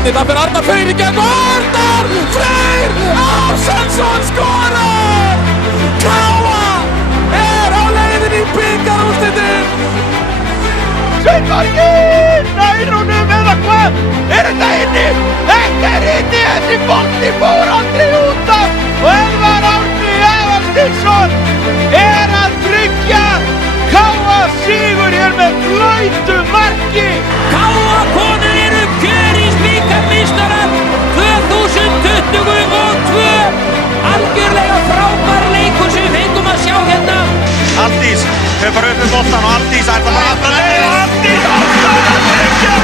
hornið, það fyrir Arnar Freyr í gegn og Arnar Freyr Ársælsson skorar! Káa er á leiðinni í bikarúrslitin! Sveinborgir! Nær honum eða hvað? Er þetta inni? Þetta er inni! Þessi bolti fór aldrei út af! Og Elvar Árni Eðvaldsson er að tryggja Káa sigur hér með blautu marki! Káa konur eru kjörís bikarmeistarar 2022! Algjörlega frábær leikur sem við fengum að sjá hérna! Aldís höfum bara upp boltan og Aldís ætlar bara aftur að leiða! Aldís ástæðan að tryggja!